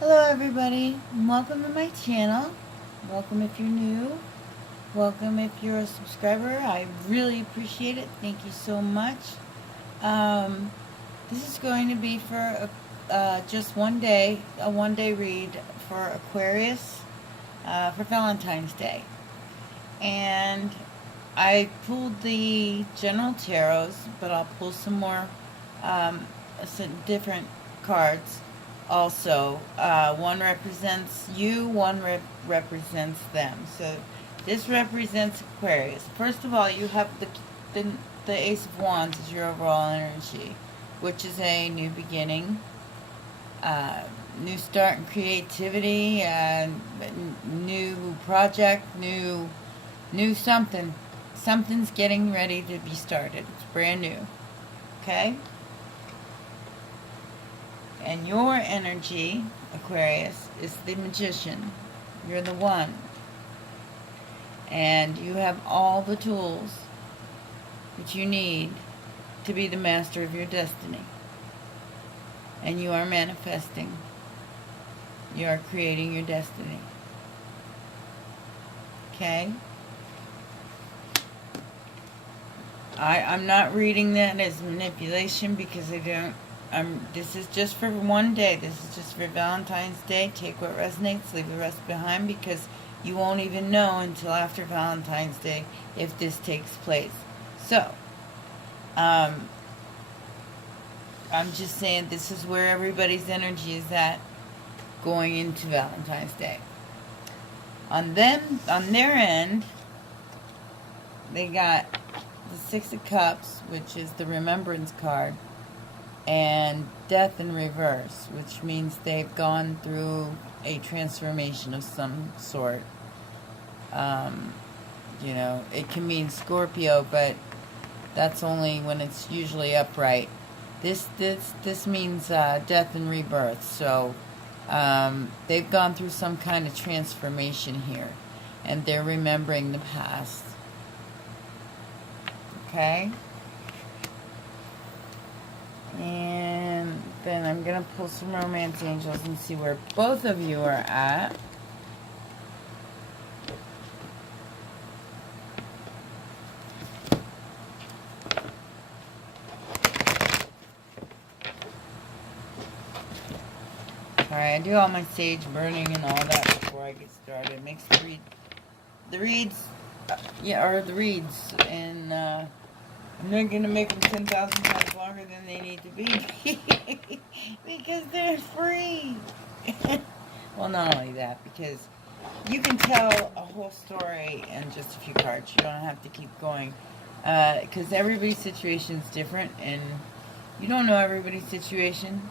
Hello everybody, welcome to my channel. Welcome if you're new. Welcome if you're a subscriber. I really appreciate it. Thank you so much. Um, this is going to be for just one day, a one-day read for Aquarius for Valentine's Day. And I pulled the general tarots, but I'll pull some more some different cards also. One represents you, one represents them. So this represents Aquarius. First of all, you have the, the Ace of Wands is your overall energy, which is a new beginning, new start and creativity, new project, new something. Something's getting ready to be started. It's brand new. Okay? And your energy, Aquarius, is the Magician. You're the one. And you have all the tools that you need to be the master of your destiny. And you are manifesting. You are creating your destiny. Okay? I'm not reading that as manipulation because I don't. This is just for one day. This is just for Valentine's Day. Take what resonates, leave the rest behind, because you won't even know until after Valentine's Day if this takes place. So, I'm just saying this is where everybody's energy is at going into Valentine's Day. On their end, they got the Six of Cups, which is the Remembrance card, and Death in reverse, which means they've gone through a transformation of some sort. You know, it can mean Scorpio, but that's only when it's usually upright. This means death and rebirth. So they've gone through some kind of transformation here, and they're remembering the past. Okay? And then I'm going to pull some romance angels and see where both of you are at. Alright, I do all my sage burning and all that before I get started. It makes the reads, and I'm not going to make them 10,000 times longer than they need to be because they're free. Well, not only that, because you can tell a whole story in just a few cards. You don't have to keep going, because everybody's situation is different, and you don't know everybody's situation.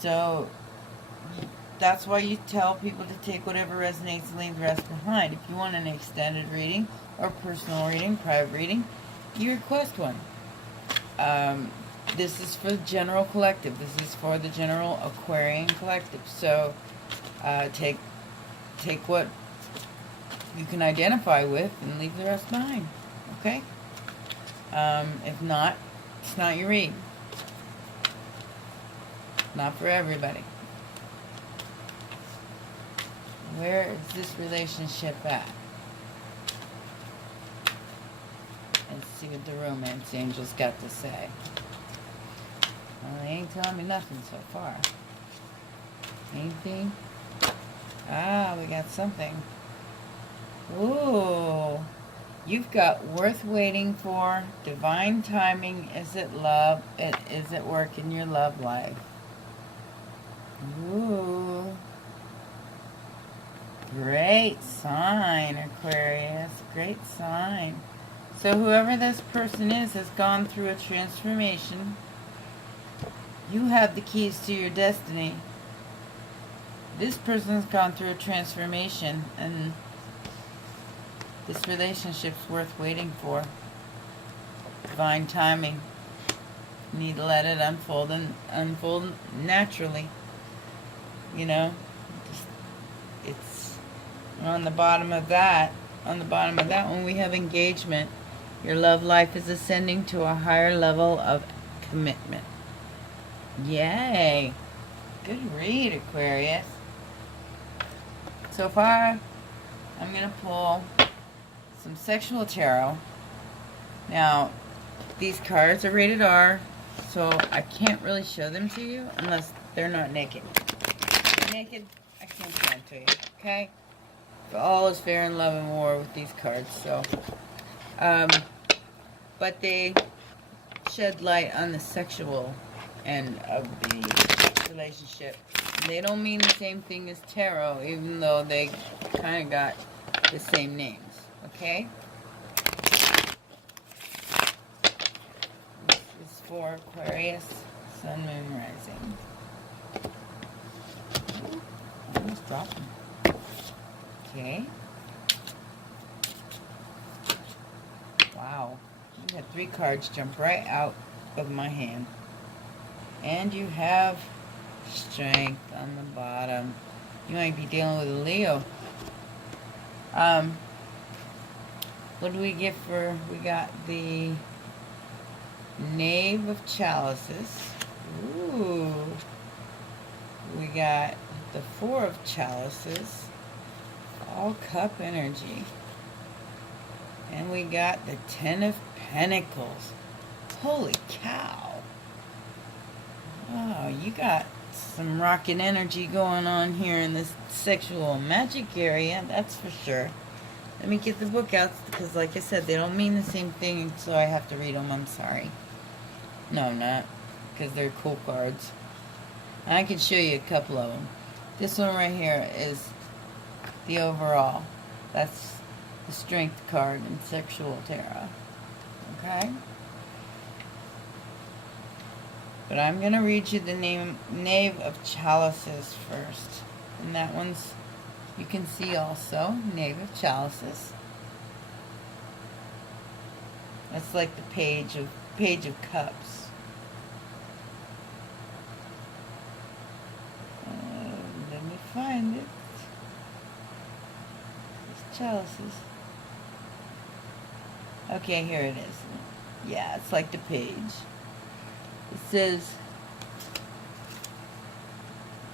So that's why you tell people to take whatever resonates and leave the rest behind. If you want an extended reading or personal reading, private reading, you request one. This is for the general collective. This is for the general Aquarian collective. So take what you can identify with and leave the rest behind. Okay? If not, it's not your read. Not for everybody. Where is this relationship at? Let's see what the romance angels got to say. Well, they ain't telling me nothing so far. Anything? Ah, we got something. Ooh. You've got worth waiting for. Divine timing. Is it love? Is it work in your love life? Ooh. Great sign, Aquarius. Great sign. So whoever this person is has gone through a transformation. You have the keys to your destiny. This person's gone through a transformation, and this relationship's worth waiting for. Divine timing. You need to let it unfold and unfold naturally. You know, it's on the bottom of that. On the bottom of that one, we have engagement. Your love life is ascending to a higher level of commitment. Yay. Good read, Aquarius. So far, I'm going to pull some sexual tarot. Now, these cards are rated R, so I can't really show them to you unless they're not naked. If they're naked, I can't show them to you, okay? But all is fair in love and war with these cards, so. But they shed light on the sexual end of the relationship. They don't mean the same thing as tarot, even though they kind of got the same names, okay? This is for Aquarius, Sun, Moon, Rising. Ooh, I almost dropped them. Okay. Wow. You had 3 cards jump right out of my hand. And you have Strength on the bottom. You might be dealing with a Leo. What do we get for... We got the Knave of Chalices. Ooh. We got the 4 of Chalices. All cup energy. And we got the 10 of Pentacles. Holy cow. Oh, you got some rockin' energy going on here in this sexual magic area, that's for sure. Let me get the book out, because like I said, they don't mean the same thing, so I have to read them. I'm sorry. No, I'm not, because they're cool cards. I can show you a couple of them. This one right here is the overall. That's the Strength card in Sexual Tarot. Okay? But I'm going to read you the Knave of Chalices first. And that one's, you can see also, Knave of Chalices. That's like the Page of Cups. Let me find it. It's Chalices. Okay, here it is. Yeah, it's like the Page. It says,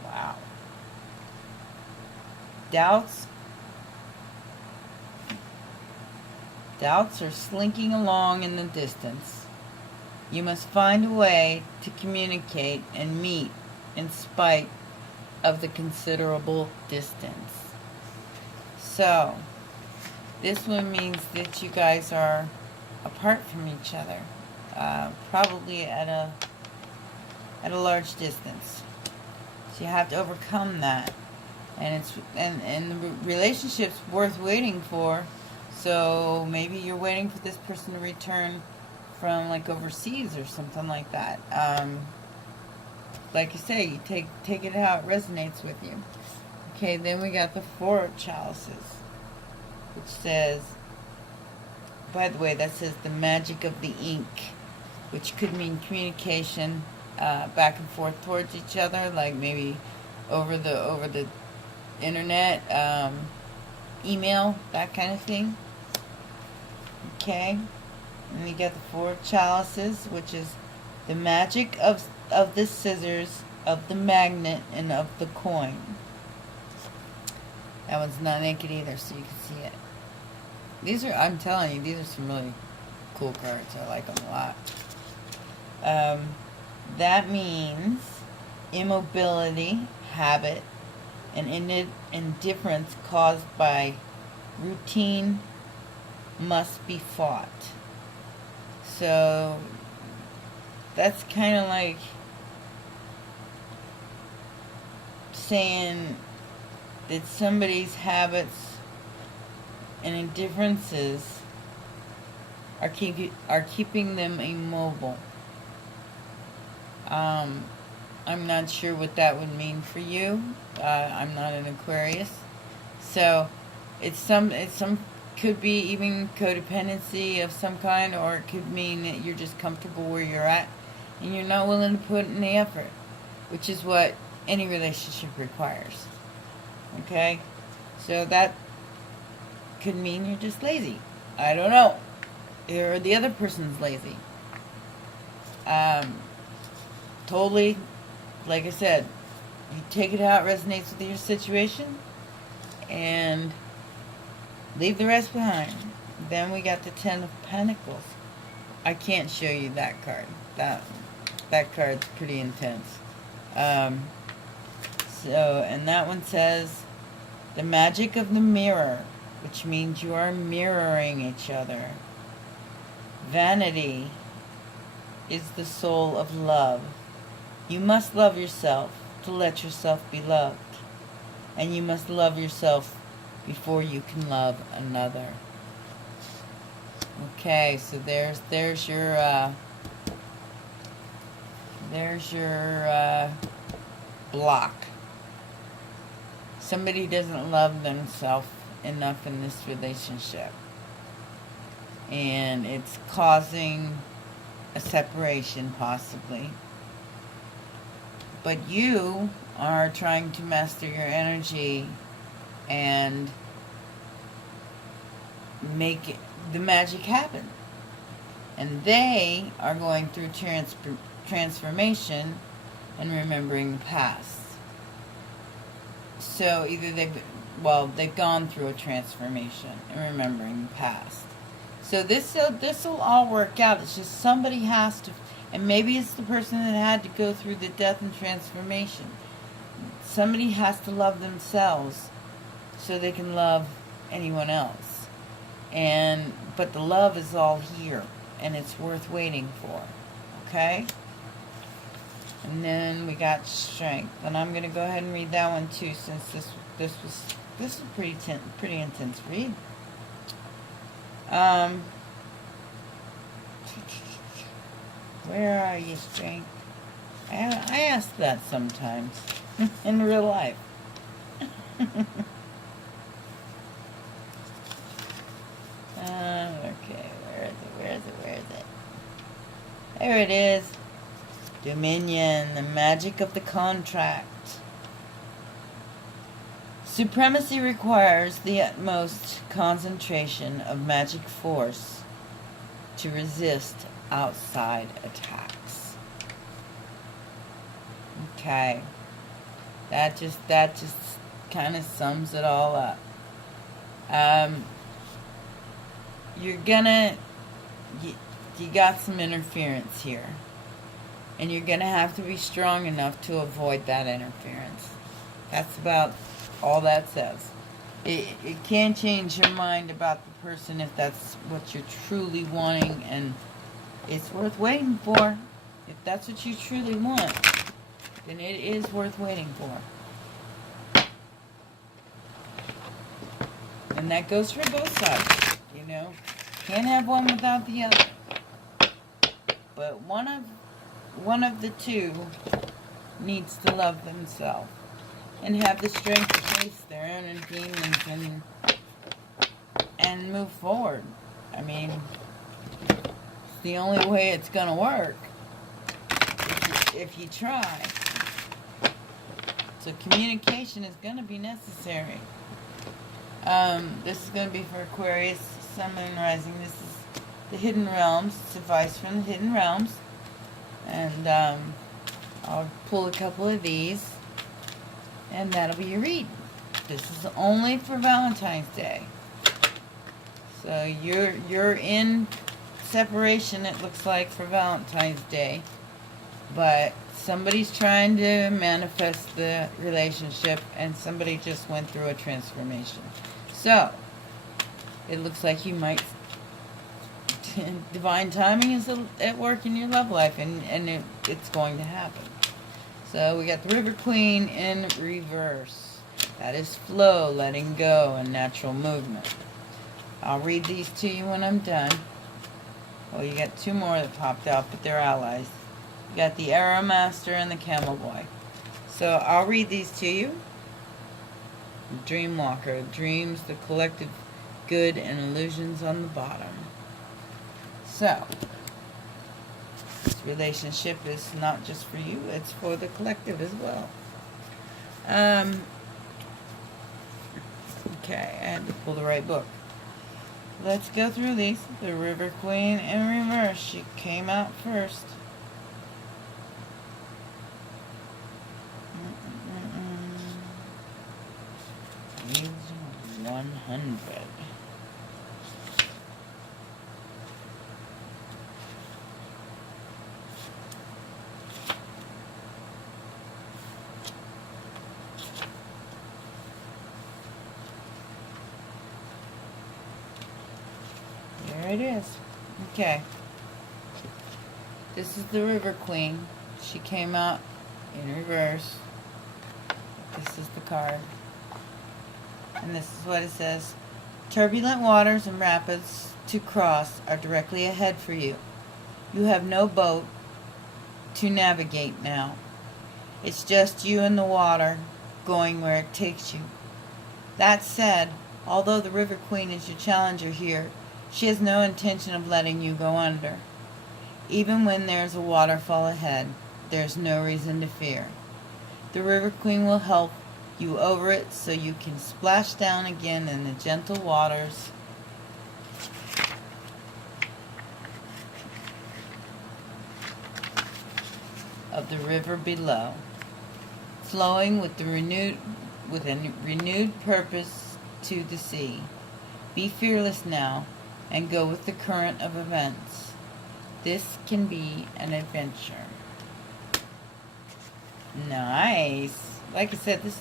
wow, doubts are slinking along in the distance. You must find a way to communicate and meet in spite of the considerable distance. So, this one means that you guys are apart from each other. Probably at a large distance. So you have to overcome that, and the relationship's worth waiting for. So maybe you're waiting for this person to return from like overseas or something like that. Like you say, you take it how it resonates with you. Okay, then we got the 4 of Chalices, which says, by the way, that says the magic of the ink, which could mean communication back and forth towards each other, like maybe over the internet, email, that kind of thing. Okay, and we got the 4 of Chalices, which is the magic of the scissors, of the magnet, and of the coin. That one's not naked either, so you can see it. These are, I'm telling you, these are some really cool cards. I like them a lot. That means immobility, habit, and indifference caused by routine must be fought. So that's kind of like saying that somebody's habits and indifferences are keeping them immobile. I'm not sure what that would mean for you. I'm not an Aquarius, so it's could be even codependency of some kind, or it could mean that you're just comfortable where you're at and you're not willing to put in the effort, which is what any relationship requires. Okay, so that could mean you're just lazy. I don't know, or the other person's lazy. Totally, like I said, you take it how it resonates with your situation, and leave the rest behind. Then we got the Ten of Pentacles. I can't show you that card. That card's pretty intense. And that one says, the magic of the mirror, which means you are mirroring each other. Vanity is the soul of love. You must love yourself to let yourself be loved. And you must love yourself before you can love another. Okay, so there's your block. Somebody doesn't love themselves enough in this relationship, and it's causing a separation possibly. But you are trying to master your energy and make the magic happen. And they are going through transformation and remembering the past. So either they've gone through a transformation and remembering the past. So this'll all work out. It's just somebody has to, and maybe it's the person that had to go through the death and transformation. Somebody has to love themselves so they can love anyone else. But the love is all here, and it's worth waiting for. Okay? And then we got strength, and I'm gonna go ahead and read that one too, since this was pretty intense read. Where are you, strength? I ask that sometimes in real life. Okay, where is it? There it is. Dominion, the magic of the contract. Supremacy requires the utmost concentration of magic force to resist outside attacks. Okay. That just kind of sums it all up. You got some interference here. And you're going to have to be strong enough to avoid that interference. That's about all that says. It can change your mind about the person if that's what you're truly wanting, and it's worth waiting for. If that's what you truly want, then it is worth waiting for. And that goes for both sides, you know. Can't have one without the other. But one of the two needs to love themselves and have the strength to face their inner demons and move forward. I mean, it's the only way it's going to work if you try. So communication is going to be necessary. This is going to be for Aquarius, Sun, Moon, Rising. This is the Hidden Realms. It's advice from the Hidden Realms. And I'll pull a couple of these, and that'll be your read. This is only for Valentine's Day. So you're in separation, it looks like, for Valentine's Day. But somebody's trying to manifest the relationship, and somebody just went through a transformation. So it looks like you might... Divine timing is at work in your love life, and it's going to happen. So we got the River Queen in reverse. That is flow, letting go, and natural movement. I'll read these to you when I'm done. Well, you got two more that popped out, but they're allies. You got the Arrow Master and the Camel Boy. So I'll read these to you. Dreamwalker, dreams, the collective good, and illusions on the bottom. So, this relationship is not just for you, it's for the collective as well. Okay, I had to pull the right book. Let's go through these. The River Queen in reverse. She came out first. 100. There it is. Okay. This is the River Queen. She came out in reverse. This is the card. And this is what it says. Turbulent waters and rapids to cross are directly ahead for you. You have no boat to navigate now. It's just you and the water going where it takes you. That said, although the River Queen is your challenger here, she has no intention of letting you go under. Even when there's a waterfall ahead, there's no reason to fear. The River Queen will help you over it so you can splash down again in the gentle waters of the river below, flowing with a renewed purpose to the sea. Be fearless now and go with the current of events. This can be an adventure. Nice. Like I said, this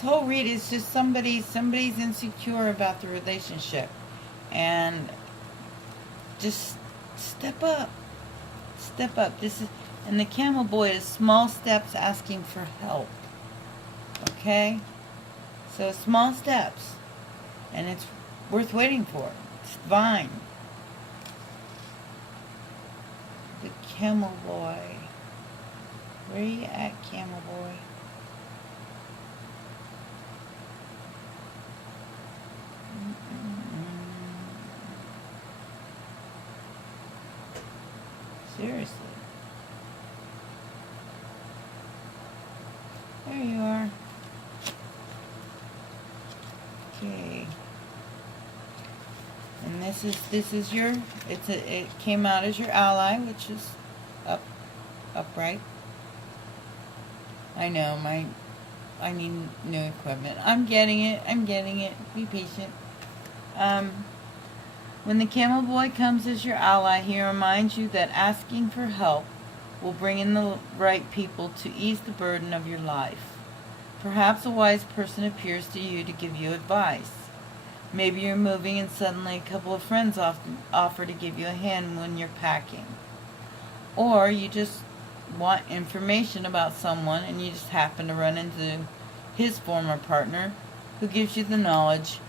whole read is just somebody's insecure about the relationship, and just step up. This is, and the camel boy is small steps asking for help. Okay, so small steps, and it's worth waiting for. It's divine. The camel boy. Where are you at, camel boy? Seriously. There you are. Okay. And this is your, it came out as your ally, which is upright. I know, I need new equipment. I'm getting it. Be patient. When the camel boy comes as your ally, he reminds you that asking for help will bring in the right people to ease the burden of your life. Perhaps a wise person appears to you to give you advice. Maybe you're moving and suddenly a couple of friends offer to give you a hand when you're packing. Or you just want information about someone and you just happen to run into his former partner who gives you the knowledge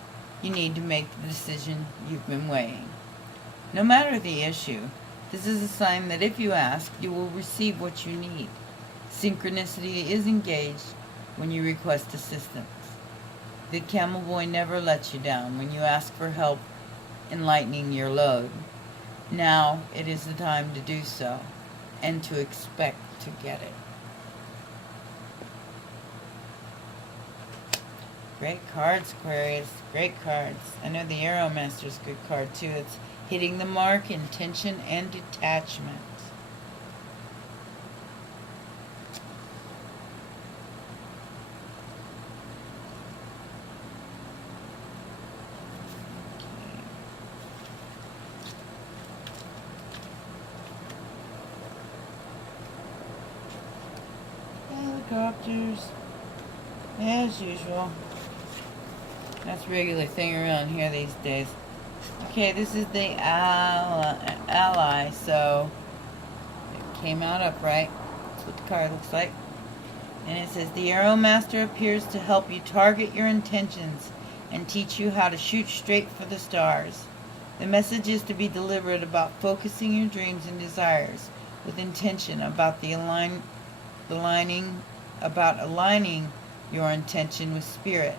you need to make the decision you've been weighing. No matter the issue, this is a sign that if you ask, you will receive what you need. Synchronicity is engaged when you request assistance. The camel boy never lets you down when you ask for help in lightening your load. Now it is the time to do so and to expect to get it. Great cards, Aquarius. Great cards. I know the Arrow Master's a good card too. It's hitting the mark, intention, and detachment. Helicopters, as usual. That's a regular thing around here these days. Okay, this is the ally, so it came out upright. That's what the card looks like. And it says, the Arrow Master appears to help you target your intentions and teach you how to shoot straight for the stars. The message is to be deliberate about focusing your dreams and desires with intention about aligning your intention with spirit.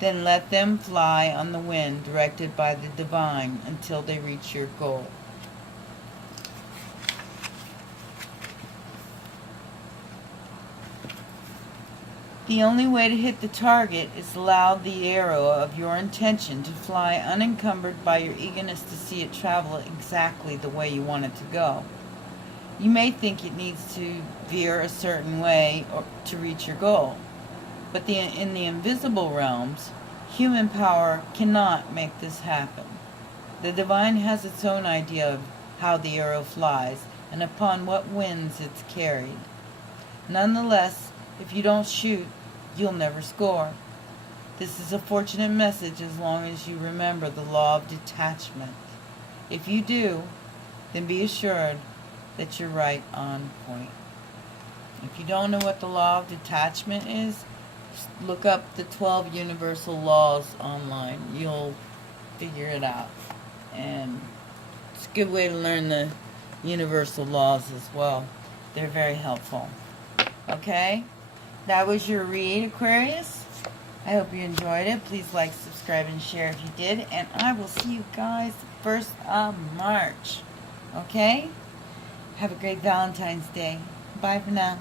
Then let them fly on the wind directed by the divine until they reach your goal. The only way to hit the target is allow the arrow of your intention to fly unencumbered by your eagerness to see it travel exactly the way you want it to go. You may think it needs to veer a certain way to reach your goal, but in the invisible realms, Human power cannot make this happen. The divine has its own idea of how the arrow flies and upon what winds it's carried. Nonetheless, if you don't shoot, you'll never score. This is a fortunate message as long as you remember the law of detachment. If you do, then be assured that you're right on point. If you don't know what the law of detachment is, look up the 12 universal laws online. You'll figure it out. And it's a good way to learn the universal laws as well. They're very helpful. Okay? That was your read, Aquarius. I hope you enjoyed it. Please like, subscribe, and share if you did. And I will see you guys the 1st of March. Okay? Have a great Valentine's Day. Bye for now.